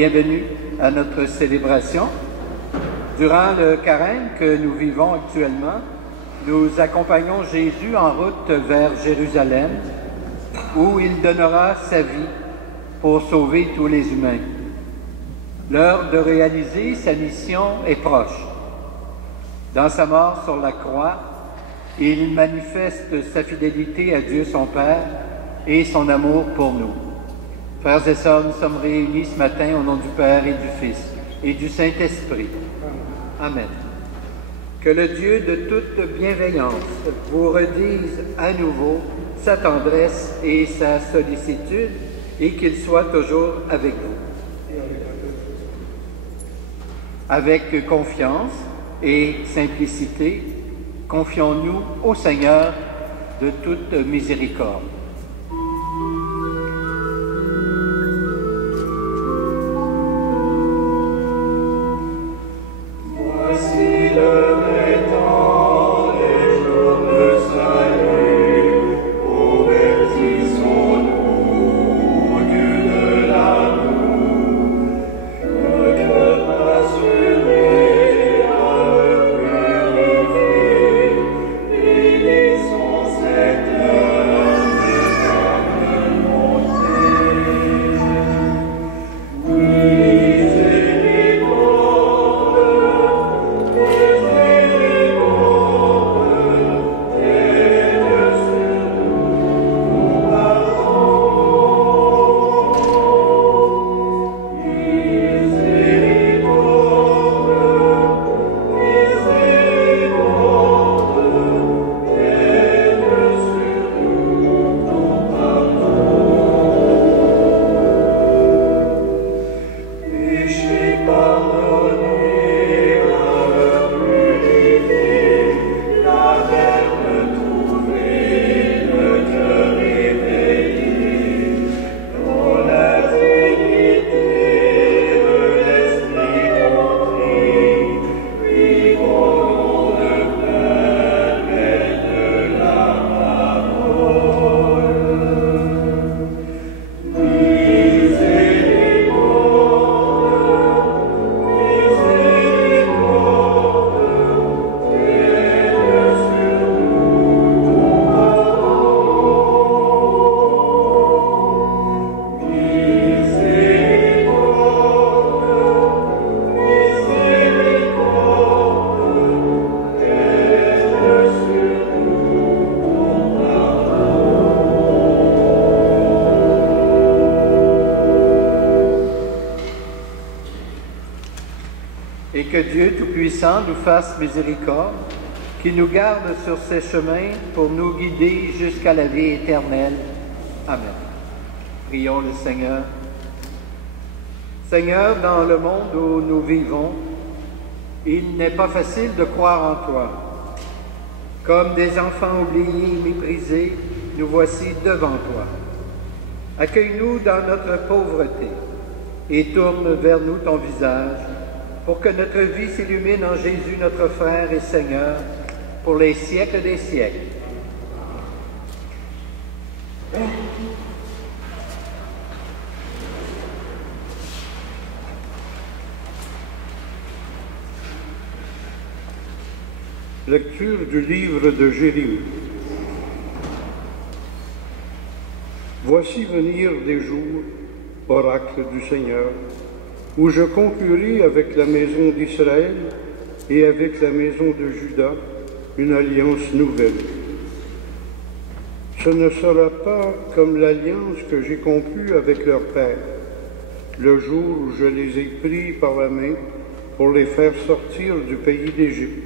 bienvenue à notre célébration. Durant le carême que nous vivons actuellement, nous accompagnons Jésus en route vers Jérusalem, où il donnera sa vie pour sauver tous les humains. L'heure de réaliser sa mission est proche. Dans sa mort sur la croix, il manifeste sa fidélité à Dieu son Père et son amour pour nous. Frères et sœurs, nous sommes réunis ce matin au nom du Père et du Fils et du Saint-Esprit. Amen. Que le Dieu de toute bienveillance vous redise à nouveau sa tendresse et sa sollicitude et qu'il soit toujours avec vous. Avec confiance et simplicité, confions-nous au Seigneur de toute miséricorde. Que Dieu Tout-Puissant nous fasse miséricorde, qui nous garde sur ses chemins pour nous guider jusqu'à la vie éternelle. Amen. Prions le Seigneur. Seigneur, dans le monde où nous vivons, il n'est pas facile de croire en toi. Comme des enfants oubliés et méprisés, nous voici devant toi. Accueille-nous dans notre pauvreté et tourne vers nous ton visage, pour que notre vie s'illumine en Jésus, notre frère et Seigneur, pour les siècles des siècles. Lecture du livre de Jérémie. Voici venir des jours, oracle du Seigneur, où je conclurai avec la maison d'Israël et avec la maison de Juda une alliance nouvelle. Ce ne sera pas comme l'alliance que j'ai conclue avec leur père, le jour où je les ai pris par la main pour les faire sortir du pays d'Égypte.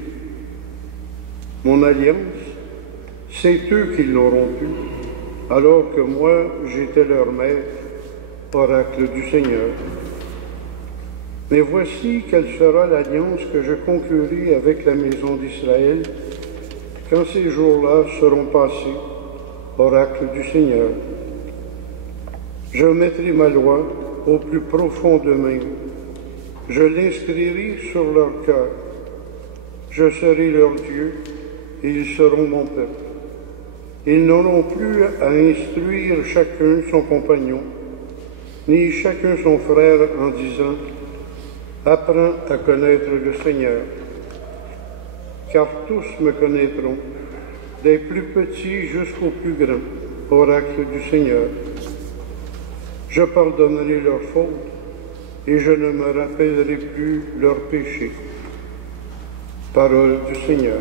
Mon alliance, c'est eux qui l'auront pu, alors que moi j'étais leur maître, oracle du Seigneur. Mais voici quelle sera l'alliance que je conclurai avec la maison d'Israël quand ces jours-là seront passés, oracle du Seigneur. Je mettrai ma loi au plus profond d'eux-mêmes, je l'inscrirai sur leur cœur, je serai leur Dieu et ils seront mon peuple. Ils n'auront plus à instruire chacun son compagnon, ni chacun son frère en disant « Apprends à connaître le Seigneur ». Car tous me connaîtront, des plus petits jusqu'aux plus grands, oracle du Seigneur. Je pardonnerai leurs fautes et je ne me rappellerai plus leurs péchés. Parole du Seigneur.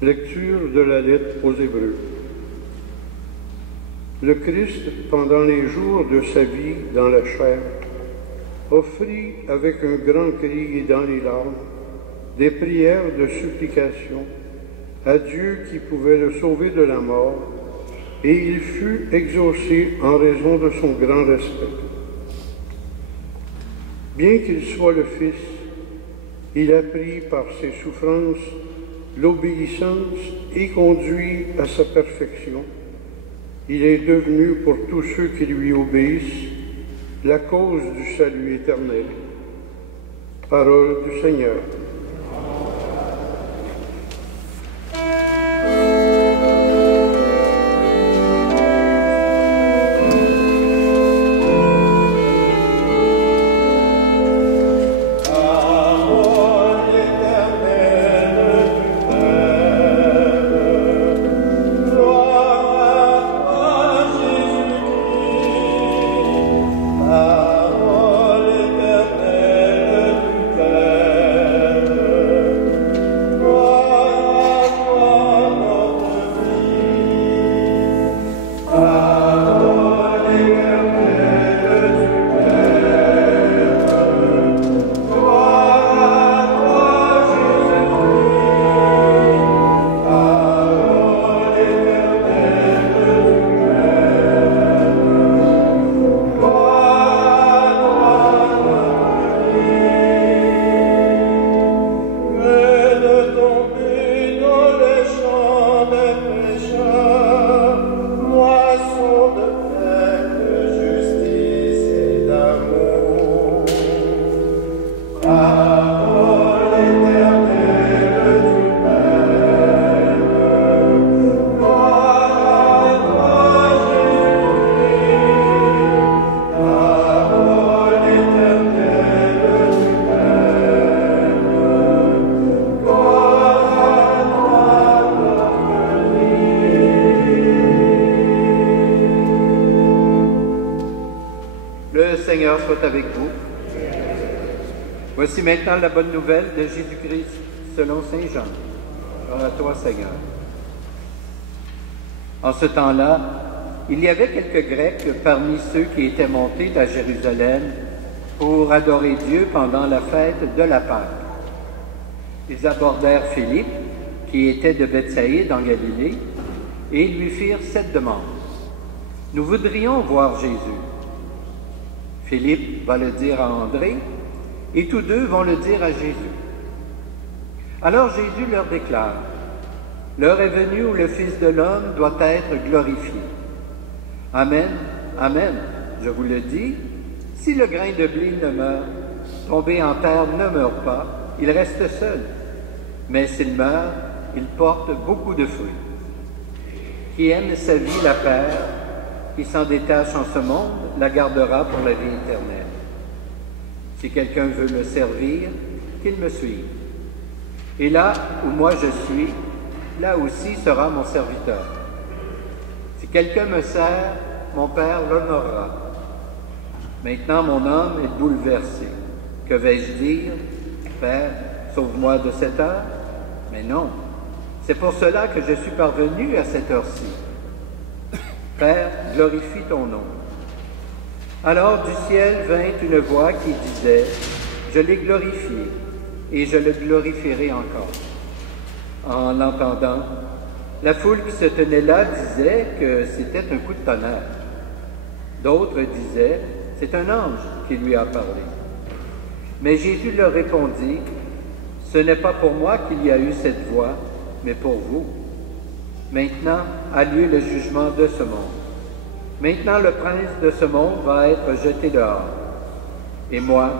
Lecture de la lettre aux Hébreux. Le Christ, pendant les jours de sa vie dans la chair, offrit avec un grand cri et dans les larmes des prières de supplication à Dieu qui pouvait le sauver de la mort, et il fut exaucé en raison de son grand respect. Bien qu'il soit le Fils, il apprit par ses souffrances l'obéissance et conduit à sa perfection. Il est devenu pour tous ceux qui lui obéissent la cause du salut éternel. Parole du Seigneur. Parole éternelle du Père. Seigneur soit avec vous. Voici maintenant la bonne nouvelle de Jésus-Christ selon saint Jean. Gloire à toi, Seigneur. En ce temps-là, il y avait quelques Grecs parmi ceux qui étaient montés à Jérusalem pour adorer Dieu pendant la fête de la Pâque. Ils abordèrent Philippe, qui était de Bethsaïde en Galilée, et lui firent cette demande. « Nous voudrions voir Jésus. » Philippe va le dire à André, et tous deux vont le dire à Jésus. Alors Jésus leur déclare, « L'heure est venue où le Fils de l'homme doit être glorifié. Amen, amen, je vous le dis, si le grain de blé ne meurt, tombé en terre ne meurt pas, il reste seul. Mais s'il meurt, il porte beaucoup de fruits. Qui aime sa vie la perd, qui s'en détache en ce monde, la gardera pour la vie éternelle. Si quelqu'un veut me servir, qu'il me suive. Et là où moi je suis, là aussi sera mon serviteur. Si quelqu'un me sert, mon Père l'honorera. Maintenant mon âme est bouleversée. Que vais-je dire? Père, sauve-moi de cette heure? Mais non, c'est pour cela que je suis parvenu à cette heure-ci. Père, glorifie ton nom. Alors du ciel vint une voix qui disait, je l'ai glorifié et je le glorifierai encore. En l'entendant, la foule qui se tenait là disait que c'était un coup de tonnerre. D'autres disaient, c'est un ange qui lui a parlé. Mais Jésus leur répondit, ce n'est pas pour moi qu'il y a eu cette voix, mais pour vous. Maintenant a lieu le jugement de ce monde. Maintenant le prince de ce monde va être jeté dehors. Et moi,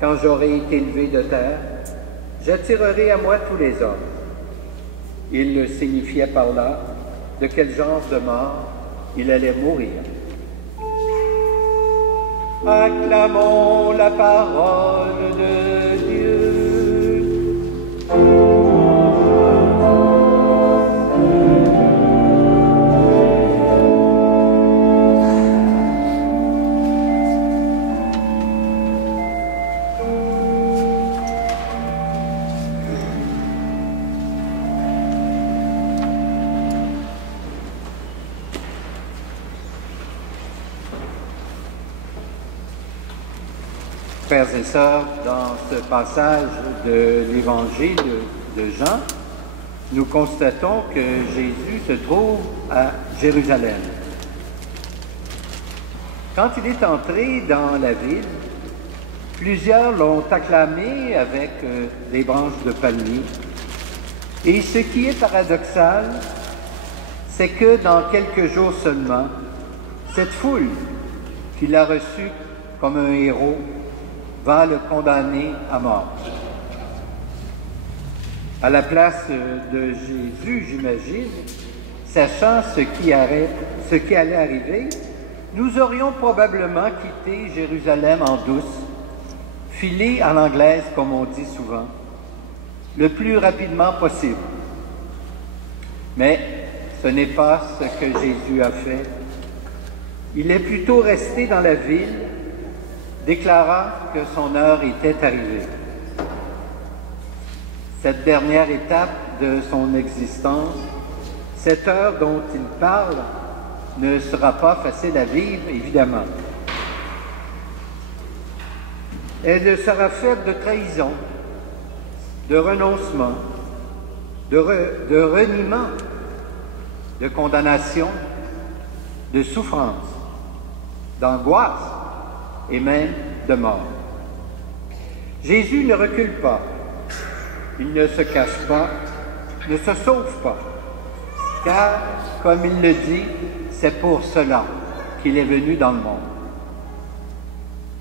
quand j'aurai été élevé de terre, j'attirerai à moi tous les hommes. Il le signifiait par là de quel genre de mort il allait mourir. Acclamons la parole de Dieu. Frères et sœurs, dans ce passage de l'Évangile de Jean, nous constatons que Jésus se trouve à Jérusalem. Quand il est entré dans la ville, plusieurs l'ont acclamé avec des branches de palmier. Et ce qui est paradoxal, c'est que dans quelques jours seulement, cette foule qui l'a reçu comme un héros va le condamner à mort. À la place de Jésus, j'imagine, sachant ce qui allait arriver, nous aurions probablement quitté Jérusalem en douce, filé à l'anglaise, comme on dit souvent, le plus rapidement possible. Mais ce n'est pas ce que Jésus a fait. Il est plutôt resté dans la ville, déclarant que son heure était arrivée. Cette dernière étape de son existence, cette heure dont il parle, ne sera pas facile à vivre, évidemment. Elle sera faite de trahison, de renoncement, de reniement, de condamnation, de souffrance, d'angoisse et même de mort. Jésus ne recule pas, il ne se cache pas, ne se sauve pas, car, comme il le dit, c'est pour cela qu'il est venu dans le monde.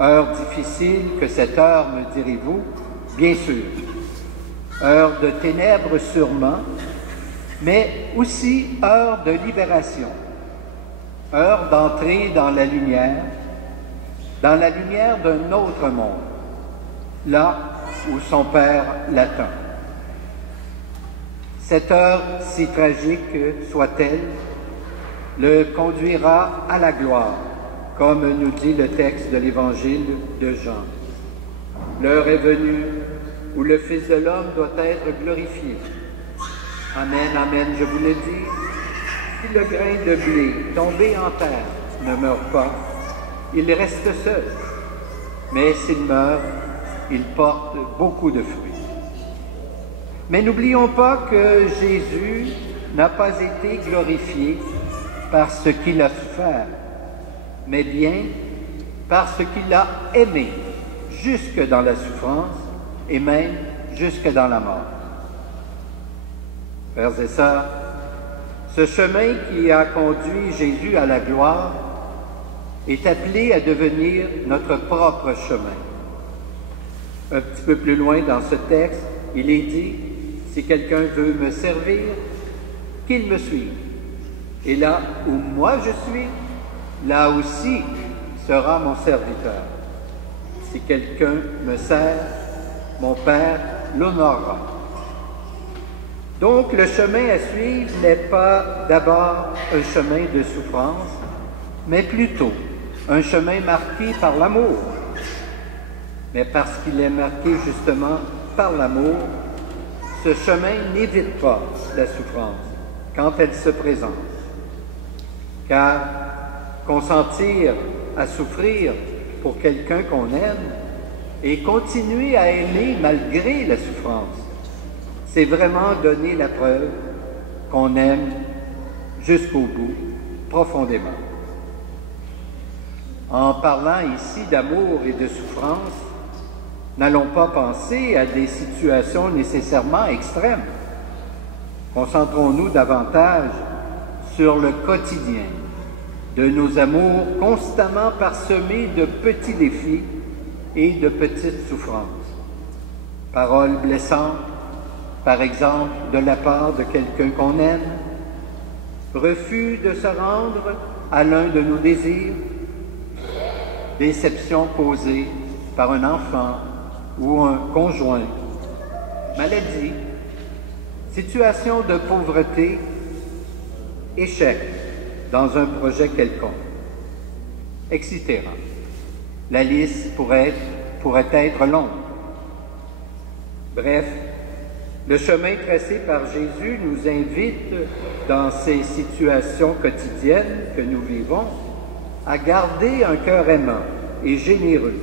Heure difficile que cette heure, me direz-vous? Bien sûr. Heure de ténèbres sûrement, mais aussi heure de libération. Heure d'entrer dans la lumière d'un autre monde, là où son Père l'attend. Cette heure, si tragique soit-elle, le conduira à la gloire, comme nous dit le texte de l'Évangile de Jean. L'heure est venue où le Fils de l'homme doit être glorifié. Amen, amen, je vous le dis, si le grain de blé tombé en terre ne meurt pas, il reste seul. Mais s'il meurt, il porte beaucoup de fruits. Mais n'oublions pas que Jésus n'a pas été glorifié par ce qu'il a souffert, mais bien parce qu'il a aimé jusque dans la souffrance et même jusque dans la mort. Frères et sœurs, ce chemin qui a conduit Jésus à la gloire est appelé à devenir notre propre chemin. Un petit peu plus loin dans ce texte, il est dit, si quelqu'un veut me servir, qu'il me suive. Et là où moi je suis, là aussi sera mon serviteur. Si quelqu'un me sert, mon Père l'honorera. Donc le chemin à suivre n'est pas d'abord un chemin de souffrance, mais plutôt un chemin marqué par l'amour. Mais parce qu'il est marqué justement par l'amour, ce chemin n'évite pas la souffrance quand elle se présente. Car consentir à souffrir pour quelqu'un qu'on aime et continuer à aimer malgré la souffrance, c'est vraiment donner la preuve qu'on aime jusqu'au bout, profondément. En parlant ici d'amour et de souffrance, n'allons pas penser à des situations nécessairement extrêmes. Concentrons-nous davantage sur le quotidien de nos amours constamment parsemés de petits défis et de petites souffrances. Paroles blessantes, par exemple de la part de quelqu'un qu'on aime, refus de se rendre à l'un de nos désirs, déception causée par un enfant ou un conjoint, maladie, situation de pauvreté, échec dans un projet quelconque, etc. La liste pourrait être longue. Bref, le chemin tracé par Jésus nous invite, dans ces situations quotidiennes que nous vivons, à garder un cœur aimant et généreux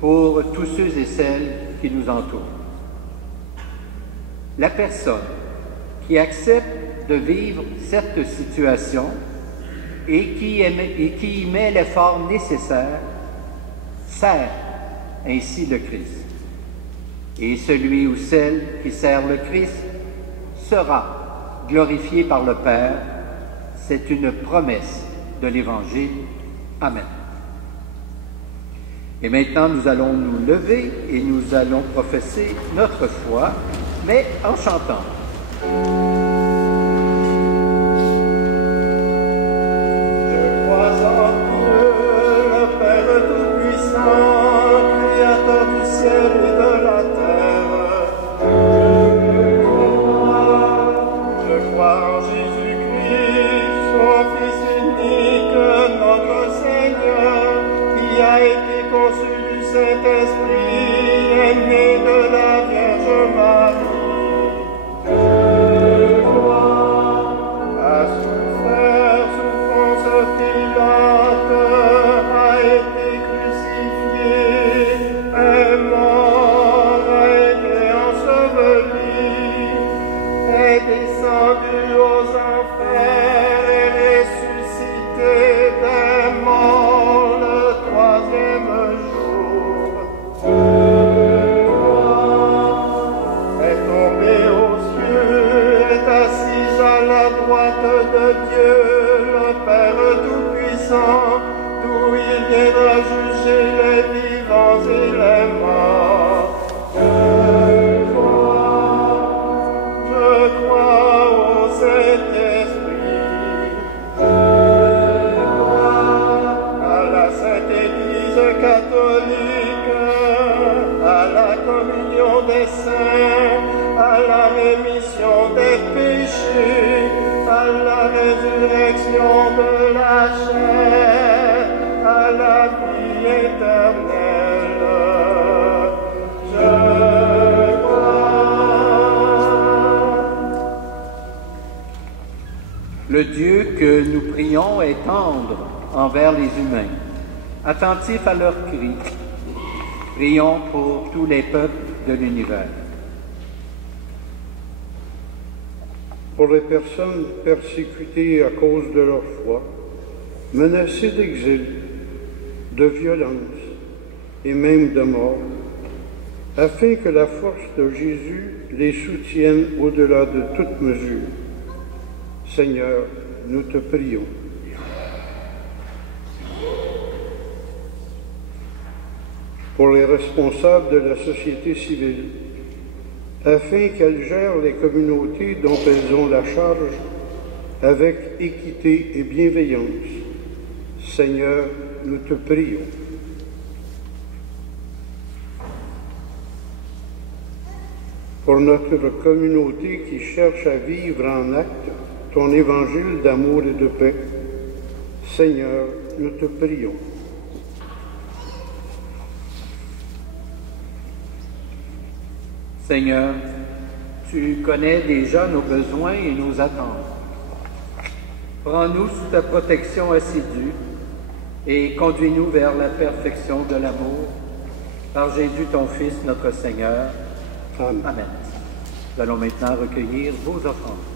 pour tous ceux et celles qui nous entourent. La personne qui accepte de vivre cette situation et qui y met l'effort nécessaire sert ainsi le Christ. Et celui ou celle qui sert le Christ sera glorifié par le Père. C'est une promesse de l'Évangile. Amen. Et maintenant, nous allons nous lever et nous allons professer notre foi, mais en chantant. Je crois en Dieu, le Père Tout-Puissant, Créateur du ciel et de la terre. Je crois en Jésus-Christ, son Fils unique, notre Seigneur, qui a été conçu du Saint-Esprit, est né de la Vierge Marie. A souffert sous Ponce Pilate, a été crucifié, est mort, a été enseveli, est descendu aux enfers et ressuscité des morts le troisième jour. Est tombé aux cieux, est assis à la droite de Dieu, le Père Tout-Puissant, d'où il viendra juger les vivants et les morts. Je crois au Saint-Esprit, à la Sainte Église catholique, à la communion des saints, à la rémission des péchés, à la résurrection de la chair, à éternel. Je crois. Le Dieu que nous prions est tendre envers les humains, attentif à leurs cris. Prions pour tous les peuples de l'univers. Pour les personnes persécutées à cause de leur foi, menacées d'exil, de violence et même de mort, afin que la force de Jésus les soutienne au-delà de toute mesure. Seigneur, nous te prions. Pour les responsables de la société civile, afin qu'elles gèrent les communautés dont elles ont la charge avec équité et bienveillance. Seigneur, nous te prions. Pour notre communauté qui cherche à vivre en acte ton évangile d'amour et de paix, Seigneur, nous te prions. Seigneur, tu connais déjà nos besoins et nos attentes. Prends-nous sous ta protection assidue et conduis-nous vers la perfection de l'amour. Par Jésus, ton Fils, notre Seigneur. Amen. Amen. Nous allons maintenant recueillir vos offrandes.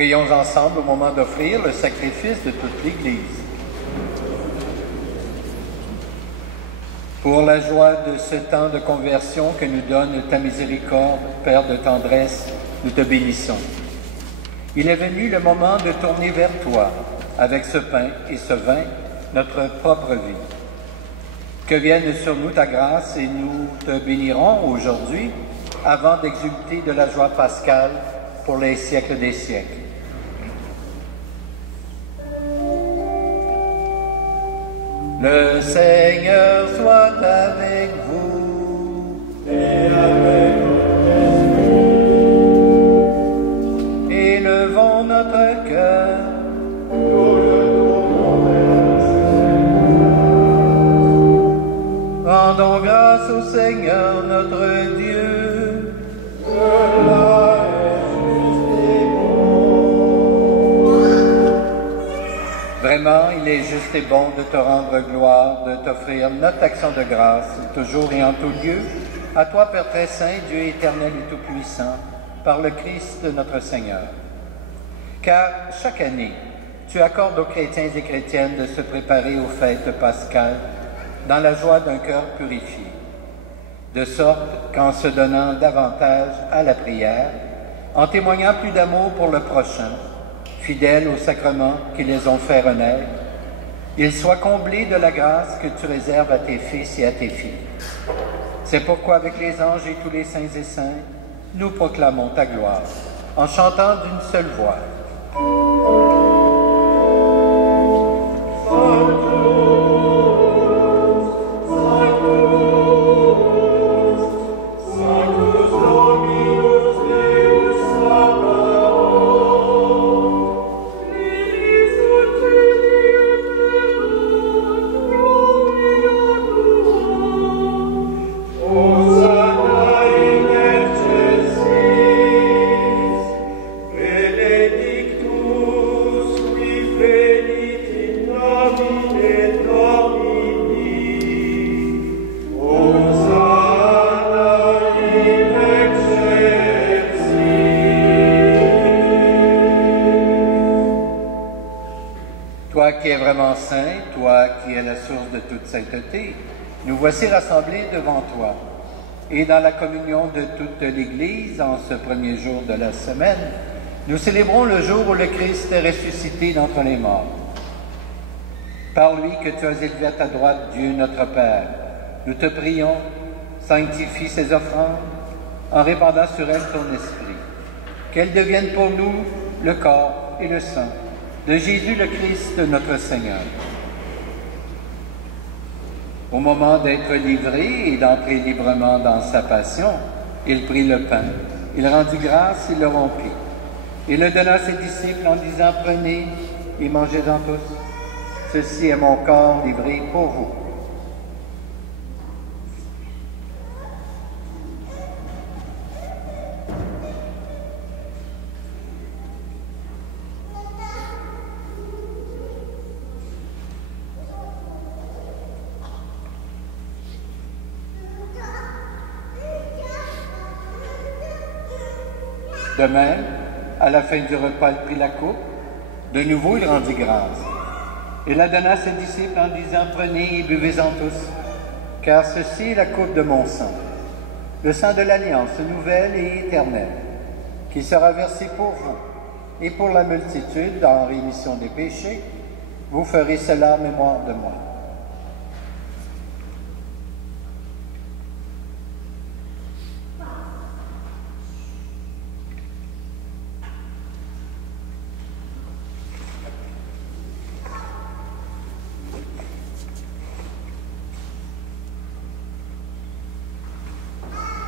Prions ensemble au moment d'offrir le sacrifice de toute l'Église. Pour la joie de ce temps de conversion que nous donne ta miséricorde, Père de tendresse, nous te bénissons. Il est venu le moment de tourner vers toi, avec ce pain et ce vin, notre propre vie. Que vienne sur nous ta grâce et nous te bénirons aujourd'hui, avant d'exulter de la joie pascale pour les siècles des siècles. Le Seigneur soit avec vous Et avec élevons notre cœur. nous le tournons vers Rendons grâce au Seigneur notre Dieu. cela est juste et bon. Vraiment, il est juste et bon de te rendre gloire, de t'offrir notre action de grâce, toujours et en tout lieu, à toi, Père très saint, Dieu éternel et tout-puissant, par le Christ notre Seigneur. Car chaque année, tu accordes aux chrétiens et chrétiennes de se préparer aux fêtes pascales dans la joie d'un cœur purifié, de sorte qu'en se donnant davantage à la prière, en témoignant plus d'amour pour le prochain, fidèles aux sacrements qui les ont fait renaître, ils soient comblés de la grâce que tu réserves à tes fils et à tes filles. C'est pourquoi avec les anges et tous les saints et saintes, nous proclamons ta gloire, en chantant d'une seule voix. Qui est vraiment saint, toi qui es la source de toute sainteté, nous voici rassemblés devant toi. Et dans la communion de toute l'Église, en ce premier jour de la semaine, nous célébrons le jour où le Christ est ressuscité d'entre les morts. Par lui que tu as élevé à ta droite, Dieu notre Père, nous te prions, sanctifie ces offrandes en répandant sur elles ton esprit, qu'elles deviennent pour nous le corps et le sang de Jésus le Christ, notre Seigneur. Au moment d'être livré et d'entrer librement dans sa passion, il prit le pain, il rendit grâce, il le rompit. Il le donna à ses disciples en disant, « Prenez et mangez-en tous. Ceci est mon corps livré pour vous. » De même, à la fin du repas, il prit la coupe. De nouveau, il rendit grâce. Il la donna à ses disciples en disant, « Prenez et buvez-en tous, car ceci est la coupe de mon sang, le sang de l'alliance nouvelle et éternelle, qui sera versé pour vous et pour la multitude en rémission des péchés. Vous ferez cela en mémoire de moi. »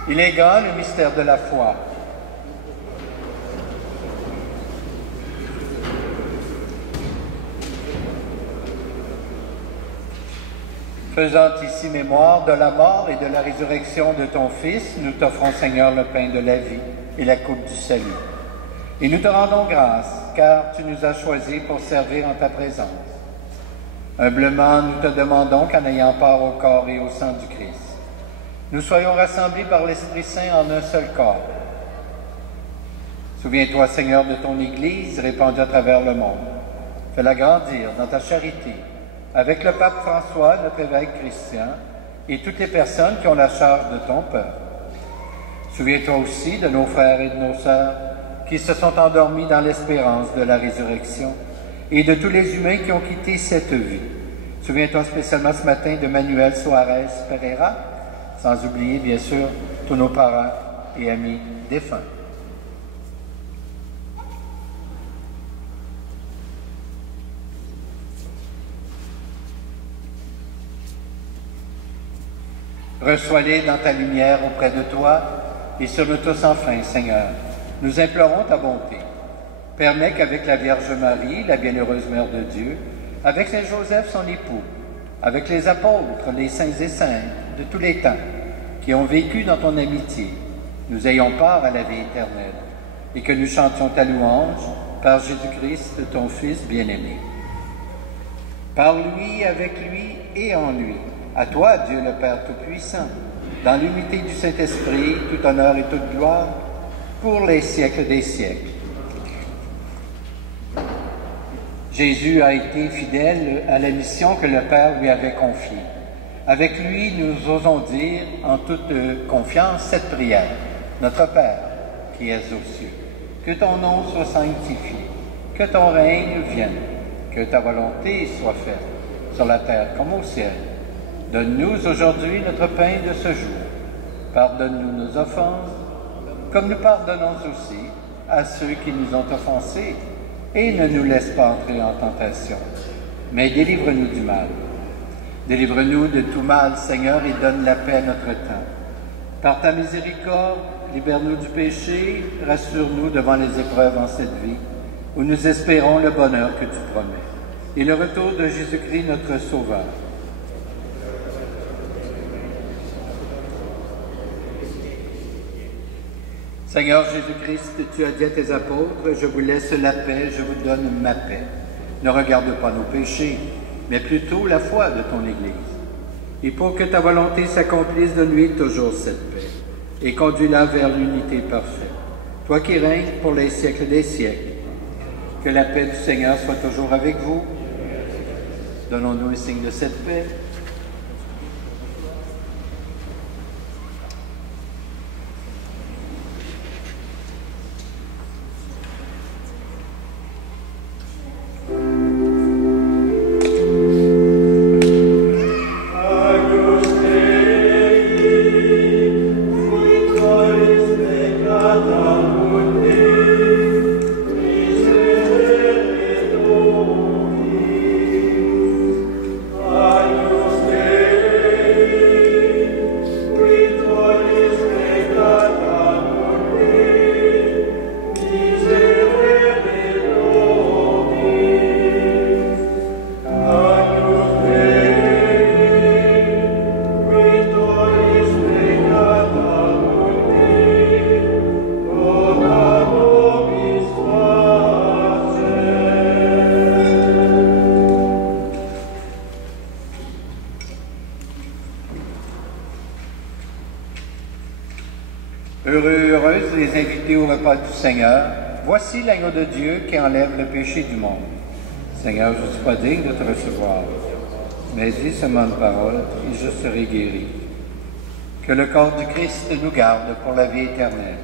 Il est grand le mystère de la foi. Faisant ici mémoire de la mort et de la résurrection de ton Fils, nous t'offrons, Seigneur, le pain de la vie et la coupe du salut. Et nous te rendons grâce, car tu nous as choisis pour servir en ta présence. Humblement, nous te demandons qu'en ayant part au corps et au sang du Christ, nous soyons rassemblés par l'Esprit Saint en un seul corps. Souviens-toi, Seigneur, de ton Église répandue à travers le monde. Fais-la grandir dans ta charité, avec le pape François, notre évêque Christian, et toutes les personnes qui ont la charge de ton peuple. Souviens-toi aussi de nos frères et de nos sœurs qui se sont endormis dans l'espérance de la résurrection, et de tous les humains qui ont quitté cette vie. Souviens-toi spécialement ce matin de Manuel Suarez Pereira, sans oublier, bien sûr, tous nos parents et amis défunts. Reçois-les dans ta lumière auprès de toi et sur nous tous enfin, Seigneur. Nous implorons ta bonté. Permets qu'avec la Vierge Marie, la bienheureuse Mère de Dieu, avec Saint Joseph, son époux, avec les apôtres, les saints et saintes de tous les temps, qui ont vécu dans ton amitié, nous ayons part à la vie éternelle, et que nous chantions ta louange par Jésus-Christ, ton Fils bien-aimé. Par lui, avec lui et en lui, à toi, Dieu le Père Tout-Puissant, dans l'unité du Saint-Esprit, tout honneur et toute gloire, pour les siècles des siècles. Jésus a été fidèle à la mission que le Père lui avait confiée. Avec lui, nous osons dire en toute confiance cette prière. Notre Père, qui es aux cieux, que ton nom soit sanctifié, que ton règne vienne, que ta volonté soit faite, sur la terre comme au ciel. Donne-nous aujourd'hui notre pain de ce jour. Pardonne-nous nos offenses, comme nous pardonnons aussi à ceux qui nous ont offensés, et ne nous laisse pas entrer en tentation, mais délivre-nous du mal. Délivre-nous de tout mal, Seigneur, et donne la paix à notre temps. Par ta miséricorde, libère-nous du péché, rassure-nous devant les épreuves en cette vie, où nous espérons le bonheur que tu promets, et le retour de Jésus-Christ, notre Sauveur. Seigneur Jésus-Christ, tu as dit à tes apôtres, « Je vous laisse la paix, je vous donne ma paix. Ne regarde pas nos péchés, mais plutôt la foi de ton Église. Et pour que ta volonté s'accomplisse, donne-lui toujours cette paix, et conduis-la vers l'unité parfaite. Toi qui règnes pour les siècles des siècles, que la paix du Seigneur soit toujours avec vous. Donnons-nous un signe de cette paix. Heureuses les invités au repas du Seigneur. Voici l'agneau de Dieu qui enlève le péché du monde. Seigneur, je ne suis pas digne de te recevoir, mais dis seulement une parole et je serai guéri. Que le corps du Christ nous garde pour la vie éternelle.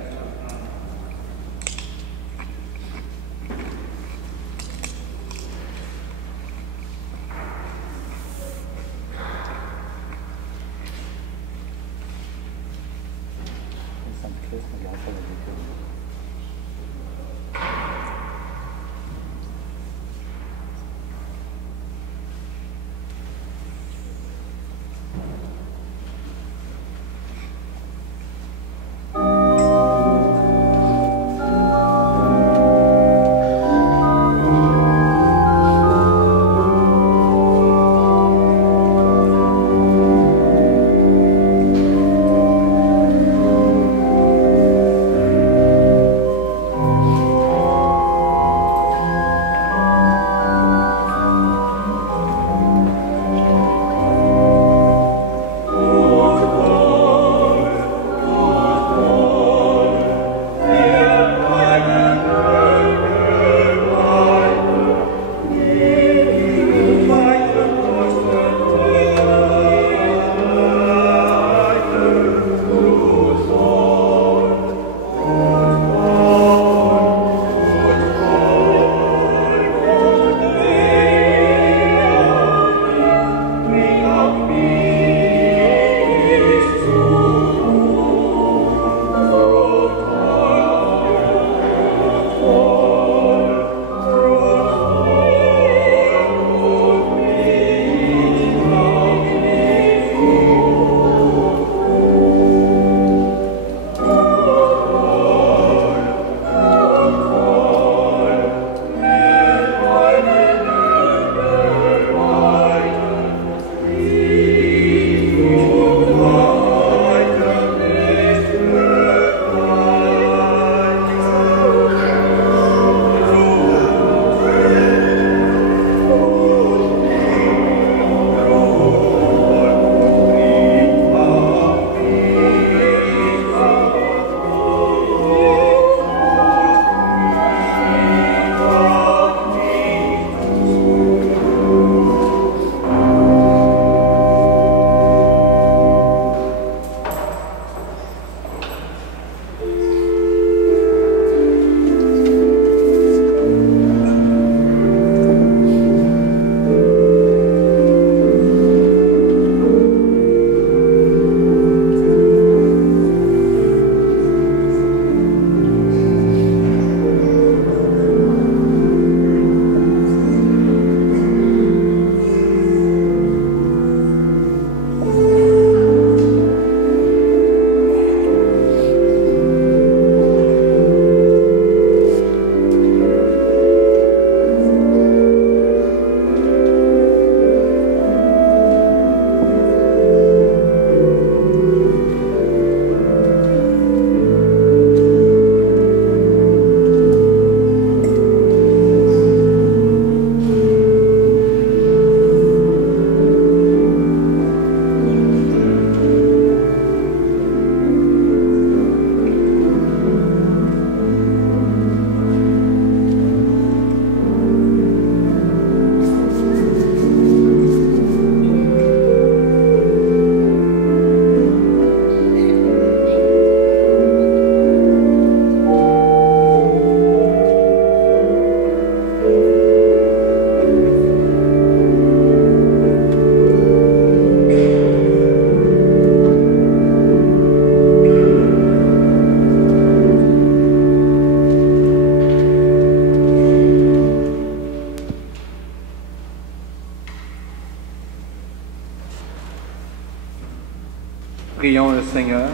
Prions le Seigneur.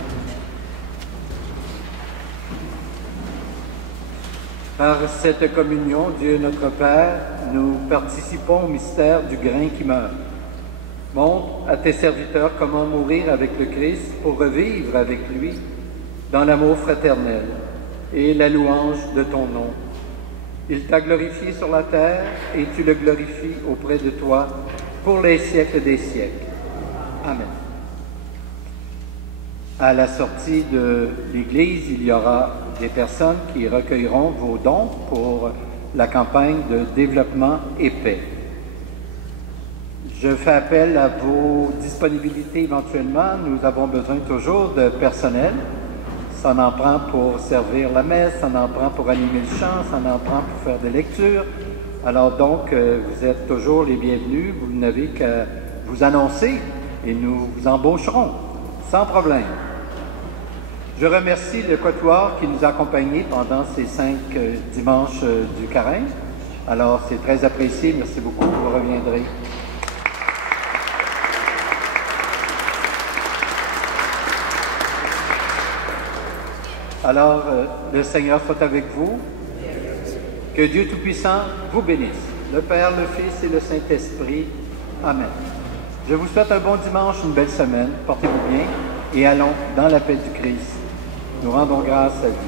Par cette communion, Dieu notre Père, nous participons au mystère du grain qui meurt. Montre à tes serviteurs comment mourir avec le Christ pour revivre avec lui dans l'amour fraternel et la louange de ton nom. Il t'a glorifié sur la terre et tu le glorifies auprès de toi pour les siècles des siècles. Amen. À la sortie de l'Église, il y aura des personnes qui recueilleront vos dons pour la campagne de développement et paix. Je fais appel à vos disponibilités éventuellement. Nous avons besoin toujours de personnel. Ça en prend pour servir la messe, ça en prend pour animer le chant, ça en prend pour faire des lectures. Alors donc, vous êtes toujours les bienvenus. Vous n'avez qu'à vous annoncer et nous vous embaucherons, sans problème. Je remercie le Quatuor qui nous a accompagnés pendant ces 5 dimanches du carême. Alors, c'est très apprécié. Merci beaucoup. Vous reviendrez. Alors, le Seigneur soit avec vous. Que Dieu Tout-Puissant vous bénisse. Le Père, le Fils et le Saint-Esprit. Amen. Je vous souhaite un bon dimanche, une belle semaine. Portez-vous bien et allons dans la paix du Christ. Nous rendons grâce à Dieu.